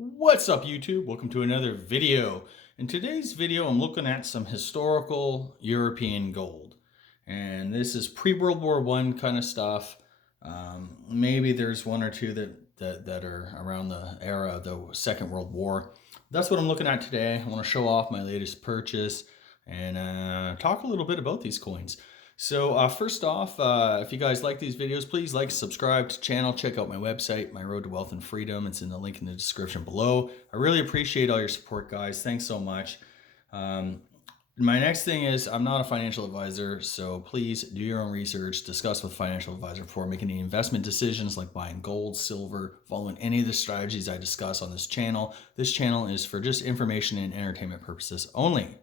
What's up, YouTube? Welcome to another video. In today's video, I'm looking at some historical European gold. And this is pre-World War One kind of stuff. Maybe there's one or two that are around the era of the Second World War. That's what I'm looking at today. I want to show off my latest purchase and talk a little bit about these coins. So first off, if you guys like these videos, please like, subscribe to the channel, check out my website, My Road to Wealth and Freedom. It's in the link in the description below. I really appreciate all your support, guys. Thanks so much. My next thing is I'm not a financial advisor, so please do your own research, discuss with a financial advisor before making any investment decisions like buying gold, silver, following any of the strategies I discuss on this channel. This channel is for just information and entertainment purposes only.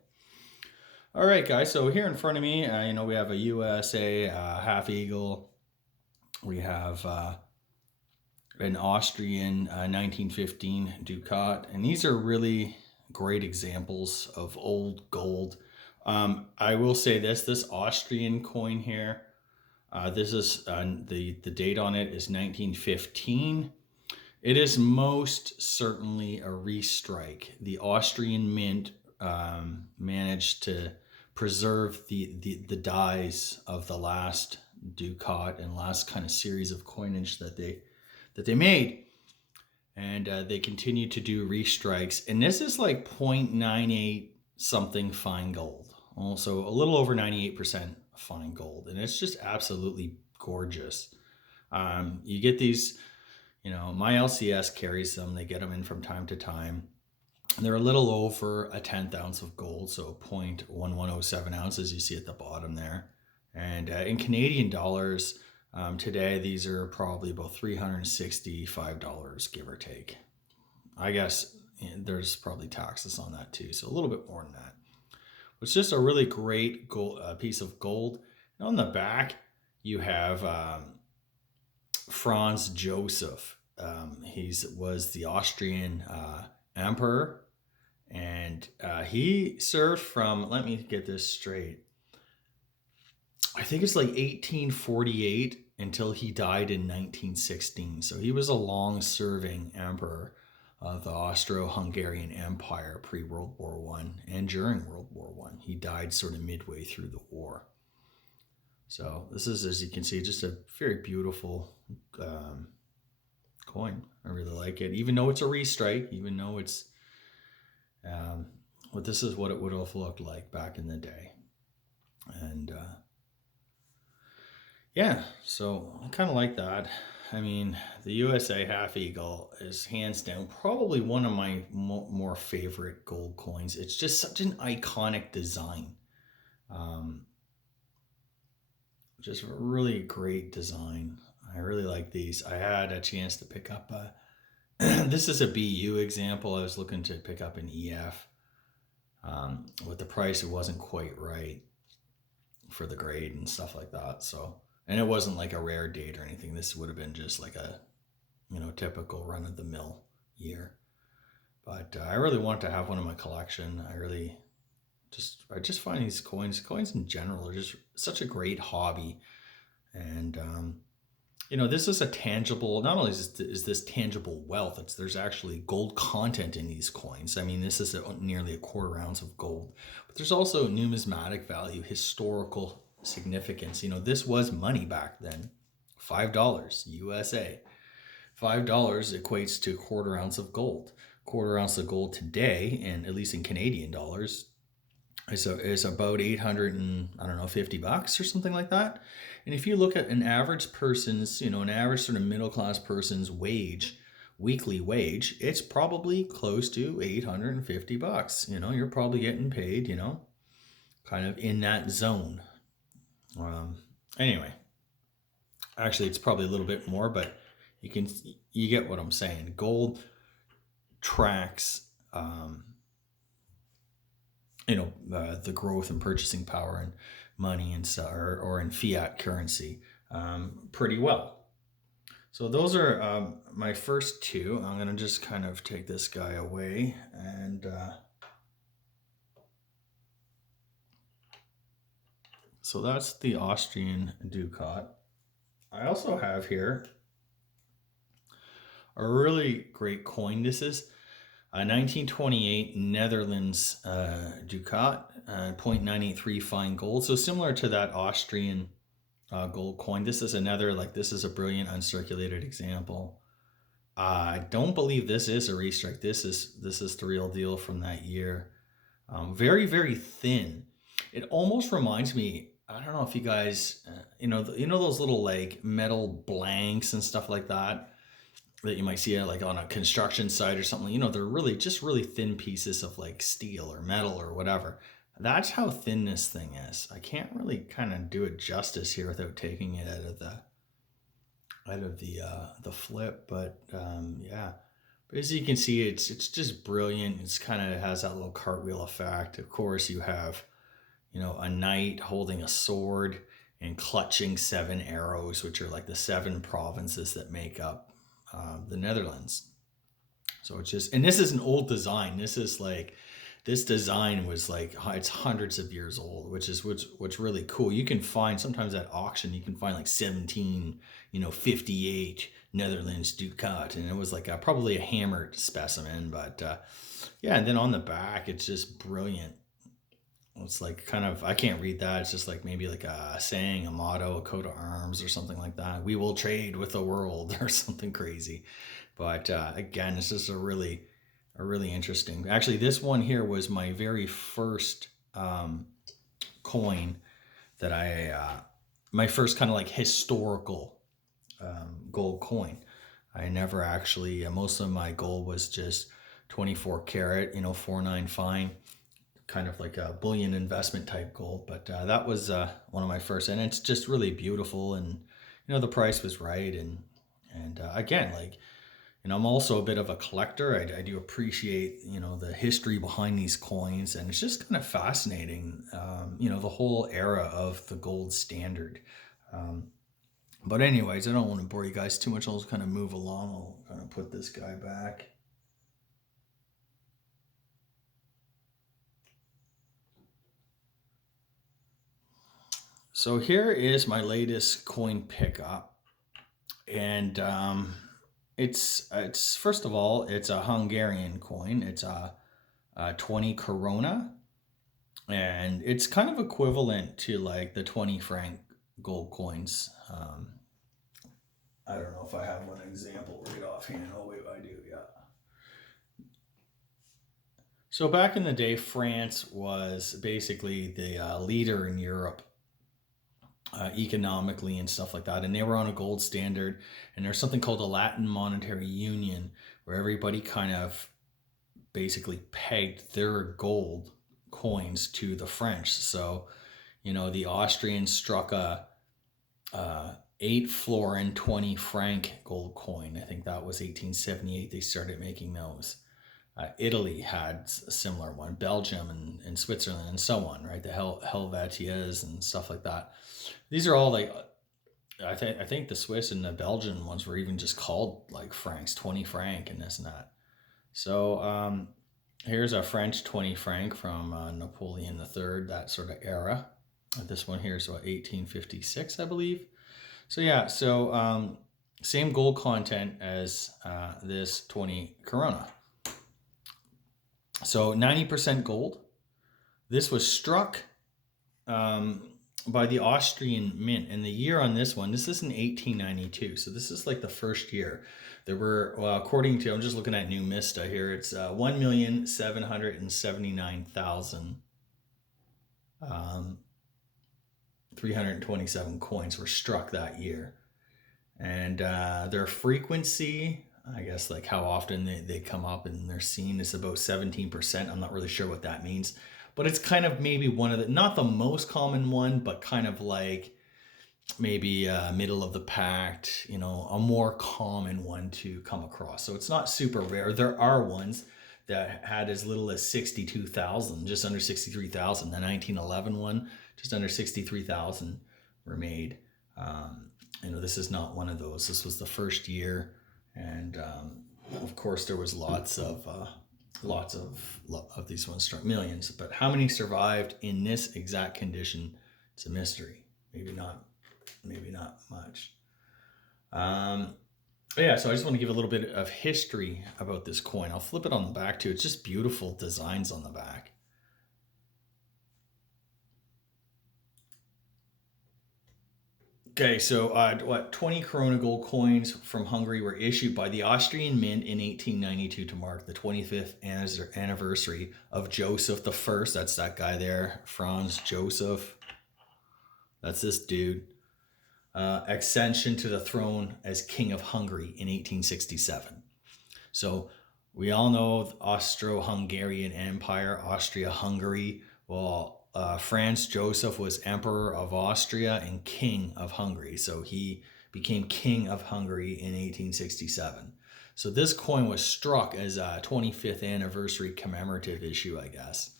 All right, guys, so here in front of me, we have a USA half eagle. We have an Austrian 1915 Ducat, and these are really great examples of old gold. I will say this Austrian coin here, this is the date on it is 1915. It is most certainly a restrike. The Austrian Mint managed to preserve the dies of the last Ducat and last kind of series of coinage that they made, and they continue to do restrikes. And this is like 0.98 something fine gold, also a little over 98% fine gold, and it's just absolutely gorgeous. You get these, my LCS carries them. They get them in from time to time. They're a little over a 10th ounce of gold, so 0.1107 ounces you see at the bottom there. And in Canadian dollars, today these are probably about $365, give or take. I guess there's probably taxes on that too, so a little bit more than that. It's just a really great gold, piece of gold. And on the back, you have Franz Joseph. He was the Austrian emperor. And he served from, let me get this straight, I think it's like 1848 until he died in 1916. So he was a long-serving emperor of the Austro-Hungarian Empire pre-World War One and during World War One. He died sort of midway through the war. So this is, as you can see, just a very beautiful coin. I really like it, even though it's a restrike, even though it's but this is what it would have looked like back in the day. And yeah, so I kind of like that. I mean, the USA half eagle is hands down probably one of my more favorite gold coins. It's just such an iconic design. Just a really great design. I really like these. I had a chance to pick up this is a BU example. I was looking to pick up an EF. With the price, it wasn't quite right for the grade and stuff like that. So, and it wasn't like a rare date or anything. This would have been just like a, typical run of the mill year. But I really want to have one in my collection. I just find these coins in general are just such a great hobby. And, this is a tangible, not only is this tangible wealth, there's actually gold content in these coins. I mean, this is nearly a quarter ounce of gold, but there's also numismatic value, historical significance. This was money back then. $5 USA. $5 equates to a quarter ounce of gold. Quarter ounce of gold today, and at least in Canadian dollars, is about 850 bucks or something like that. And if you look at an average person's, an average sort of middle class person's weekly wage, it's probably close to 850 bucks. You're probably getting paid, kind of in that zone. Anyway, actually it's probably a little bit more, but you get what I'm saying. Gold tracks, the growth in purchasing power and money and or in fiat currency pretty well. So those are my first two. I'm going to just kind of take this guy away and so that's the Austrian Ducat. I also have here a really great coin. This is 1928 Netherlands ducat, 0.983 fine gold. So similar to that Austrian gold coin. This is another, like, this is a brilliant uncirculated example. I don't believe this is a restrike. This is the real deal from that year. Very, very thin. It almost reminds me, I don't know if you guys, you know those little like metal blanks and stuff like that you might see like on a construction site or something. You know, they're really thin pieces of like steel or metal or whatever. That's how thin this thing is. I can't really kind of do it justice here without taking it out of the flip, but yeah. But as you can see, it's just brilliant. It's kind of has that little cartwheel effect. Of course, you have, you know, a knight holding a sword and clutching 7 arrows, which are like the 7 provinces that make up the Netherlands. So it's just, and this is an old design. This is like, this design was like, it's hundreds of years old, which is what's really cool. You can find sometimes at auction, you can find like 1758 Netherlands ducat, and it was like probably a hammered specimen, but yeah. And then on the back, it's just brilliant. It's like kind of, I can't read that. It's just like maybe like a saying, a motto, a coat of arms or something like that. We will trade with the world or something crazy. But again, it's just a really interesting. Actually, this one here was my very first coin that my first kind of like historical gold coin. I never actually, most of my gold was just 24 karat, 4.9 fine, kind of like a bullion investment type gold. But that was one of my first, and it's just really beautiful, and the price was right, and again, like, I'm also a bit of a collector. I do appreciate, the history behind these coins, and it's just kind of fascinating, the whole era of the gold standard. But anyways, I don't want to bore you guys too much. I'll just kind of move along. I'll kind of put this guy back. So here is my latest coin pickup, and it's first of all, it's a Hungarian coin. It's a 20 korona, and it's kind of equivalent to like the 20 franc gold coins. I don't know if I have one example right offhand. Oh wait, I do, yeah. So back in the day, France was basically the leader in Europe economically and stuff like that, and they were on a gold standard. And there's something called the Latin Monetary Union, where everybody kind of basically pegged their gold coins to the French. So, the Austrians struck a 8 florin 20 franc gold coin. I think that was 1878 they started making those. Italy had a similar one, Belgium and Switzerland and so on, right? The Helvetias and stuff like that. These are all like, I think the Swiss and the Belgian ones were even just called like francs, 20 franc and this and that. So here's a French 20 franc from Napoleon III, that sort of era. This one here is what, 1856, I believe. So yeah, so same gold content as this 20 korona. So 90% gold. This was struck by the Austrian Mint, and the year on this one, this is in 1892. So this is like the first year. There were, well, according to, I'm just looking at Numista here, it's 1,779,000 327 coins were struck that year. And their frequency, I guess, like how often they come up and they're seen, is about 17%. I'm not really sure what that means, but it's kind of maybe one of the, not the most common one, but kind of like maybe middle of the pack, a more common one to come across. So it's not super rare. There are ones that had as little as 62,000, just under 63,000. The 1911 one, just under 63,000 were made. This is not one of those. This was the first year, and of course there was lots of these ones struck, millions. But how many survived in this exact condition? It's a mystery. Maybe not much. Yeah, so I just want to give a little bit of history about this coin. I'll flip it on the back too. It's just beautiful designs on the back. Okay, so 20 Corona gold coins from Hungary were issued by the Austrian Mint in 1892 to mark the 25th anniversary of Joseph the First. That's that guy there, Franz Joseph. That's this dude. Ascension to the throne as King of Hungary in 1867. So we all know the Austro-Hungarian Empire, Austria-Hungary. Well, Franz Joseph was Emperor of Austria and King of Hungary. So he became King of Hungary in 1867. So this coin was struck as a 25th anniversary commemorative issue, I guess.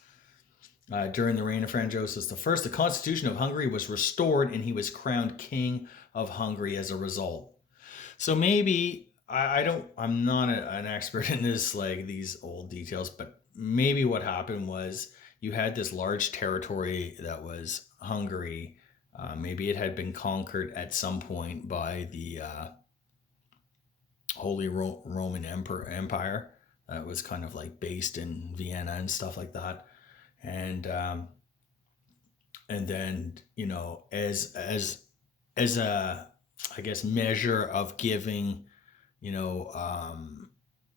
During the reign of Franz Joseph I, the Constitution of Hungary was restored and he was crowned King of Hungary as a result. So maybe I'm not an expert in this, like these old details, but maybe what happened was you had this large territory that was Hungary. Maybe it had been conquered at some point by the Holy Roman Empire that was kind of like based in Vienna and stuff like that. And then, you know, as a, I guess, measure of giving, you know,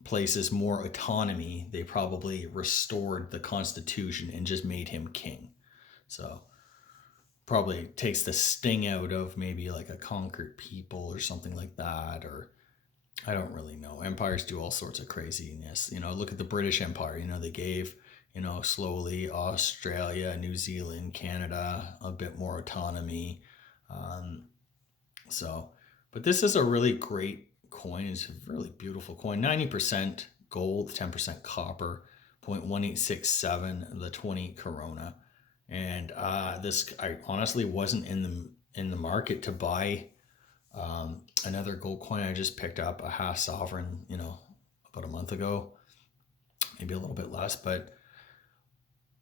places more autonomy, they probably restored the Constitution and just made him king. So probably takes the sting out of maybe like a conquered people or something like that. Or I don't really know. Empires do all sorts of craziness. You know, look at the British Empire. You know, they gave, you know, slowly Australia, New Zealand, Canada a bit more autonomy. Um, so, but this is a really great coin. It's a really beautiful coin. 90% gold, 10% copper, 0.1867, the 20 Corona. And this, I honestly wasn't in the market to buy another gold coin. I just picked up a half sovereign, you know, about a month ago, maybe a little bit less. But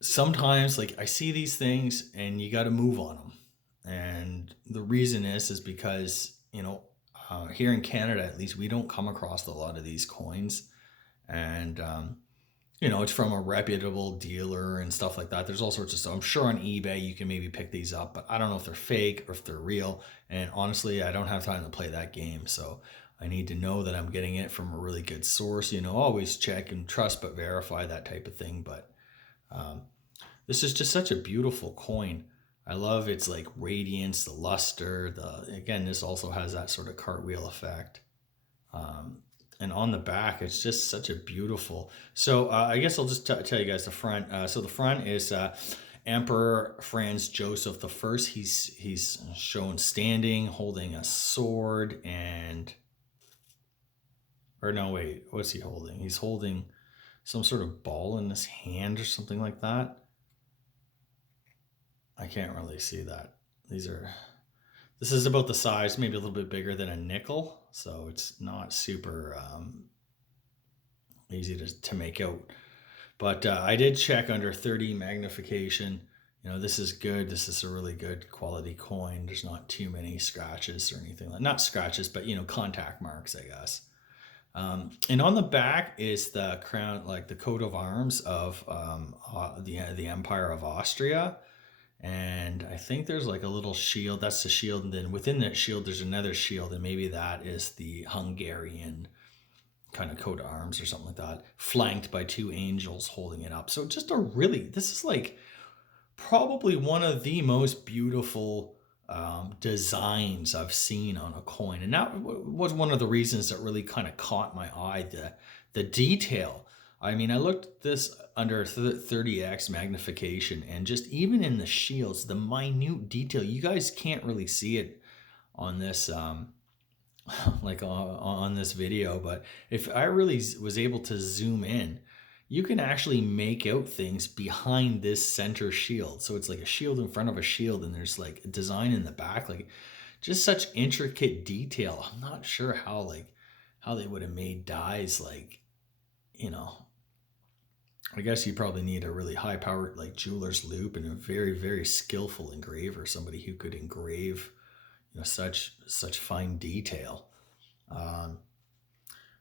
sometimes, like, I see these things and you got to move on them. And the reason is because, you know, here in Canada, at least, we don't come across a lot of these coins. And, you know, it's from a reputable dealer and stuff like that. There's all sorts of stuff. I'm sure on eBay you can maybe pick these up, but I don't know if they're fake or if they're real. And honestly, I don't have time to play that game. So I need to know that I'm getting it from a really good source. You know, always check and trust but verify, that type of thing. But um, this is just such a beautiful coin. I love its like radiance, the luster. Again, this also has that sort of cartwheel effect. Um, and on the back, it's just such a beautiful. So I guess I'll just tell you guys the front. So the front is Emperor Franz Joseph the First. He's shown standing, holding a sword, and or no, wait, what's he holding? He's holding some sort of ball in his hand or something like that. I can't really see that. These are. This is about the size, maybe a little bit bigger than a nickel, so it's not super easy to make out. But I did check under 30 magnification. You know, this is good. This is a really good quality coin. There's not too many scratches or anything like, not scratches, but, you know, contact marks, I guess. And on the back is the crown, like the coat of arms of the Empire of Austria. And I think there's like a little shield. That's the shield. And then within that shield, there's another shield. And maybe that is the Hungarian kind of coat of arms or something like that, flanked by two angels holding it up. So just this is like probably one of the most beautiful designs I've seen on a coin. And that was one of the reasons that really kind of caught my eye, the detail. I mean, I looked at this under 30x magnification, and just even in the shields, the minute detail, you guys can't really see it on this like on this video, but if I really was able to zoom in, you can actually make out things behind this center shield. So it's like a shield in front of a shield, and there's like a design in the back, like just such intricate detail. I'm not sure how they would have made dies, like, you know, I guess you probably need a really high powered like jeweler's loupe and a very, very skillful engraver, somebody who could engrave, you know, such fine detail.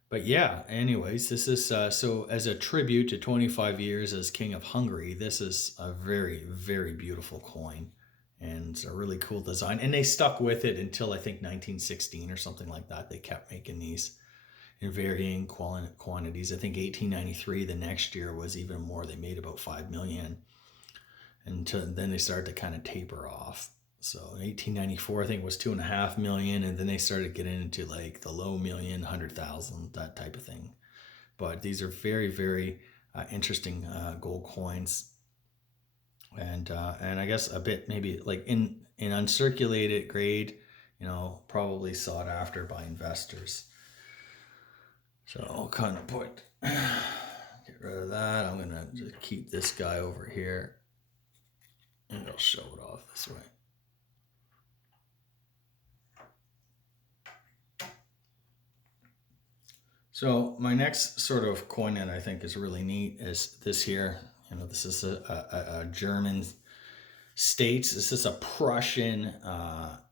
But yeah, anyways, this is so as a tribute to 25 years as King of Hungary, this is a very, very beautiful coin. And it's a really cool design. And they stuck with it until I think 1916 or something like that. They kept making these in varying quantities. I think 1893, the next year, was even more. They made about 5 million. And then they started to kind of taper off. So in 1894, I think it was 2.5 million, and then they started getting into like the low million, 100,000, that type of thing. But these are very, very interesting gold coins, and I guess a bit maybe like in uncirculated grade, probably sought after by investors. So I'll kind of get rid of that. I'm gonna just keep this guy over here, and I'll show it off this way. So my next sort of coin that I think is really neat is this here. This is a German states. This is a Prussian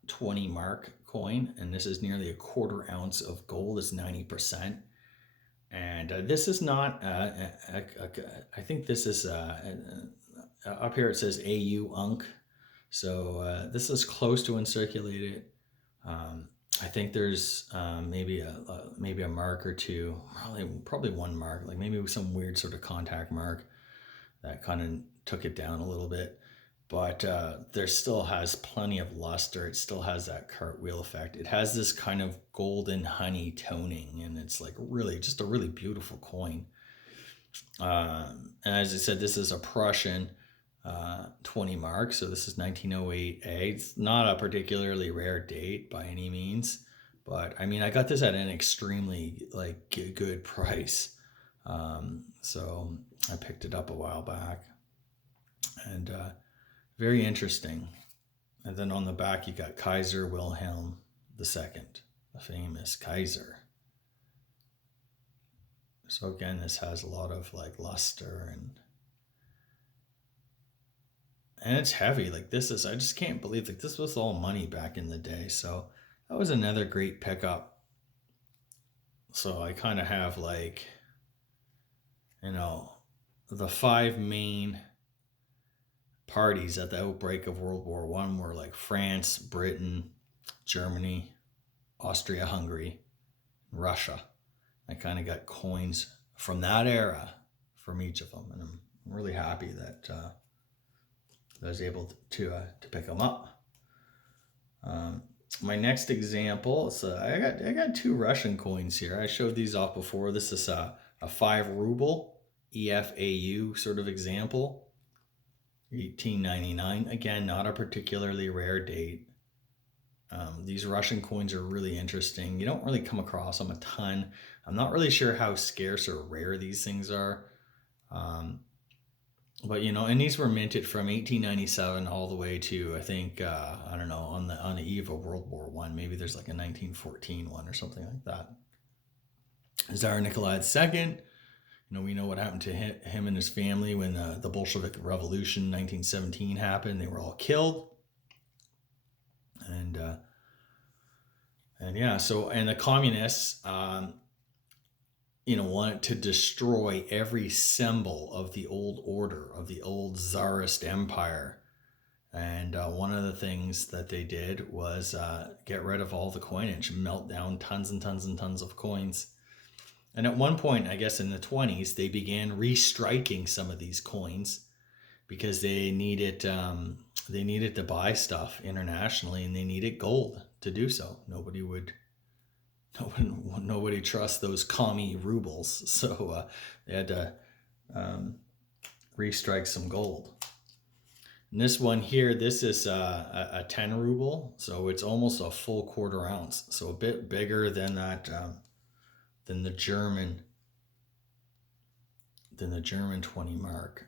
20 mark coin, and this is nearly a 1/4 ounce of gold. It's 90%. And this is not, I think this is, up here it says AU Unk. So this is close to uncirculated. I think there's maybe a mark or two, probably one mark, like maybe some weird sort of contact mark that kind of took it down a little bit. But there still has plenty of luster. It still has that cartwheel effect. It has this kind of golden honey toning, and it's like really just a really beautiful coin. And as I said, this is a Prussian 20 mark, so this is 1908A. It's not a particularly rare date by any means, but I mean, I got this at an extremely good price. So I picked it up a while back, and very interesting. And then on the back you got Kaiser Wilhelm II, the famous Kaiser. So again, this has a lot of luster, and it's heavy. I just can't believe this was all money back in the day. So that was another great pickup. So I kind of have the 5 main parties at the outbreak of World War I were France, Britain, Germany, Austria-Hungary, Russia. I kind of got coins from that era from each of them, and I'm really happy that I was able to pick them up. My next example is I got 2 Russian coins here. I showed these off before. This is a 5 ruble EFAU sort of example, 1899. Again, not a particularly rare date. These Russian coins are really interesting. You don't really come across them a ton. I'm not really sure how scarce or rare these things are. But and these were minted from 1897 all the way to, I think, I don't know, on the eve of World War I. Maybe there's like a 1914 one or something like that. Tsar Nikolai II, we know what happened to him and his family when the Bolshevik Revolution 1917 happened. They were all killed. And yeah, so, and the communists, wanted to destroy every symbol of the old order, of the old Tsarist empire. And one of the things that they did was get rid of all the coinage, melt down tons and tons and tons of coins. And at one point, I guess in the 1920s, they began restriking some of these coins because they needed to buy stuff internationally, and they needed gold to do so. Nobody trusts those commie rubles, so they had to restrike some gold. And this one here, this is a 10 ruble, so it's almost a full 1/4 ounce, so a bit bigger than that, than the German 20 mark.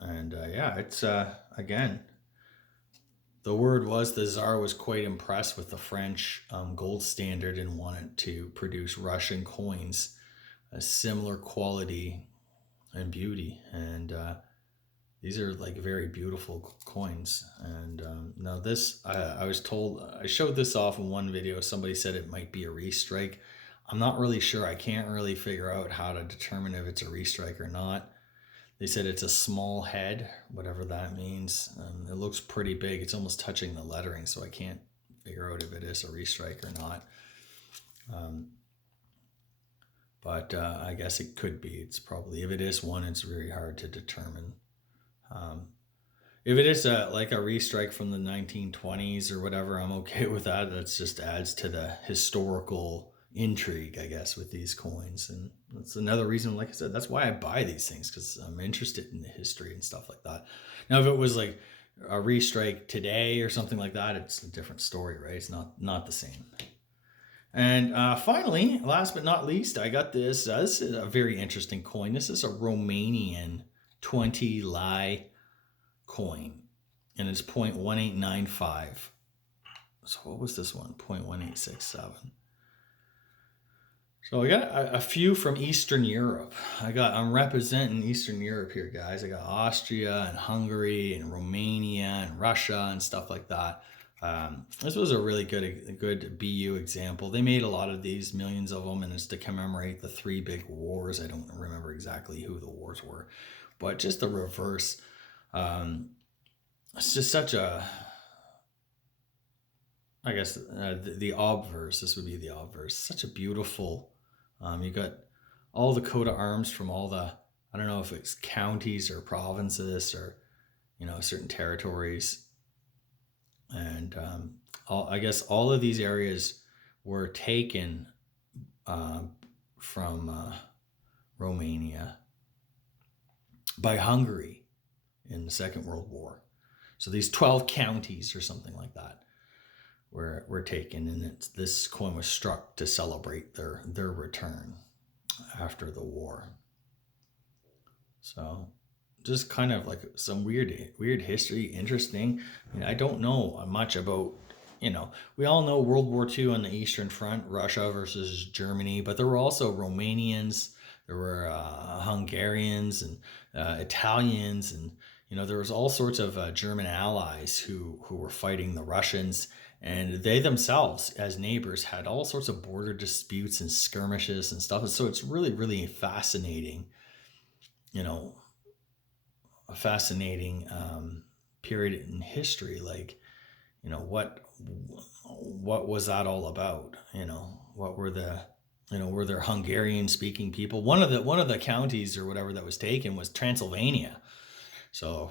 And yeah, it's again, the word was the Tsar was quite impressed with the French gold standard and wanted to produce Russian coins a similar quality and beauty. And these are very beautiful coins. And now this, I was told, I showed this off in one video. Somebody said it might be a restrike. I'm not really sure. I can't really figure out how to determine if it's a restrike or not. They said it's a small head, whatever that means. It looks pretty big. It's almost touching the lettering, so I can't figure out if it is a restrike or not. But I guess it could be. It's probably, if it is one, it's very hard to determine. If it is like a restrike from the 1920s or whatever, I'm okay with that. That just adds to the historical intrigue, I guess, with these coins. And that's another reason, like I said, that's why I buy these things, because I'm interested in the history and stuff like that. Now, if it was like a restrike today or something like that, it's a different story, right? It's not the same. And finally, last but not least, I got this. This is a very interesting coin. This is a Romanian 20 lei coin, and it's 0.1895. So what was this one? 0.1867. So I got a few from Eastern Europe. I'm representing Eastern Europe here, guys. I got Austria and Hungary and Romania and Russia and stuff like that. This was a really good BU example. They made a lot of these, millions of them, and it's to commemorate the 3 big wars. I don't remember exactly who the wars were, but just the reverse. It's just such a, I guess the obverse, this would be the obverse. Such a beautiful, you got all the coat of arms from all the, I don't know if it's counties or provinces or, certain territories. And I guess all of these areas were taken from Romania by Hungary in the Second World War. So these 12 counties or something like that were taken, and this coin was struck to celebrate their return after the war. So just kind of like some weird history, interesting. I don't know much about, we all know World War II on the Eastern Front, Russia versus Germany, but there were also Romanians, there were Hungarians and Italians, and there was all sorts of German allies who were fighting the Russians, and they themselves, as neighbors, had all sorts of border disputes and skirmishes and stuff. So it's really, really fascinating, a fascinating period in history. Like, what was that all about? What were were there Hungarian speaking people? One of the counties or whatever that was taken was Transylvania. So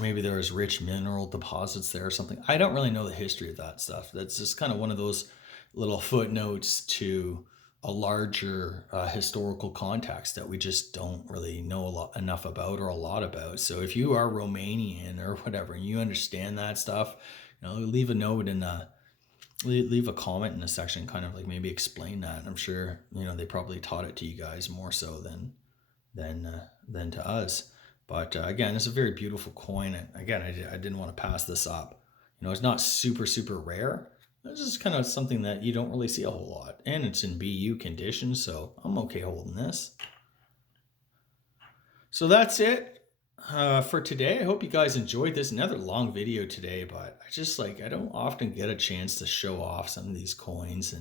maybe there was rich mineral deposits there or something. I don't really know the history of that stuff. That's just kind of one of those little footnotes to a larger historical context that we just don't really know enough about, or a lot about. So if you are Romanian or whatever, and you understand that stuff, leave a note in leave a comment in the section, kind of like maybe explain that. I'm sure, they probably taught it to you guys more so than to us. But again, it's a very beautiful coin. And again, I didn't want to pass this up. It's not super, super rare. This is kind of something that you don't really see a whole lot. And it's in BU condition, so I'm okay holding this. So that's it for today. I hope you guys enjoyed this. Another long video today, but I don't often get a chance to show off some of these coins.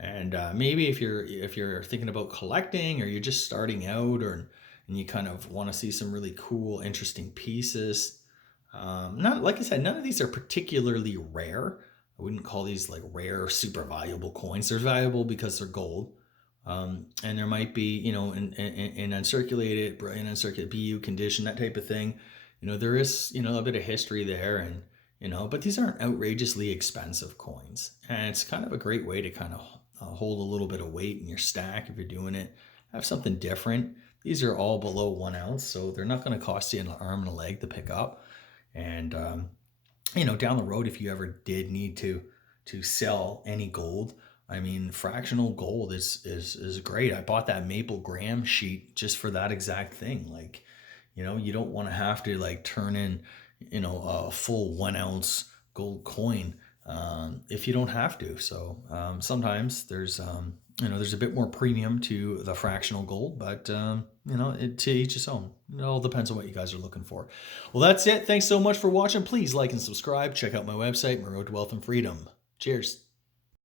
And maybe if you're thinking about collecting, or you're just starting out, and you kind of want to see some really cool, interesting pieces. Like I said, none of these are particularly rare. I wouldn't call these like rare, super valuable coins. They're valuable because they're gold. And there might be, in uncirculated BU condition, that type of thing. There is, a bit of history there, and, but these aren't outrageously expensive coins. And it's kind of a great way to kind of hold a little bit of weight in your stack if you're doing it. Have something different. These are all below 1 ounce, so they're not going to cost you an arm and a leg to pick up. And, down the road, if you ever did need to sell any gold, I mean, fractional gold is great. I bought that maple gram sheet just for that exact thing. Like, you don't want to have to like turn in, a full 1 ounce gold coin if you don't have to. So sometimes there's a bit more premium to the fractional gold, but to each his own. It all depends on what you guys are looking for. Well, that's it. Thanks so much for watching. Please like and subscribe. Check out my website, My Road to Wealth and Freedom. Cheers.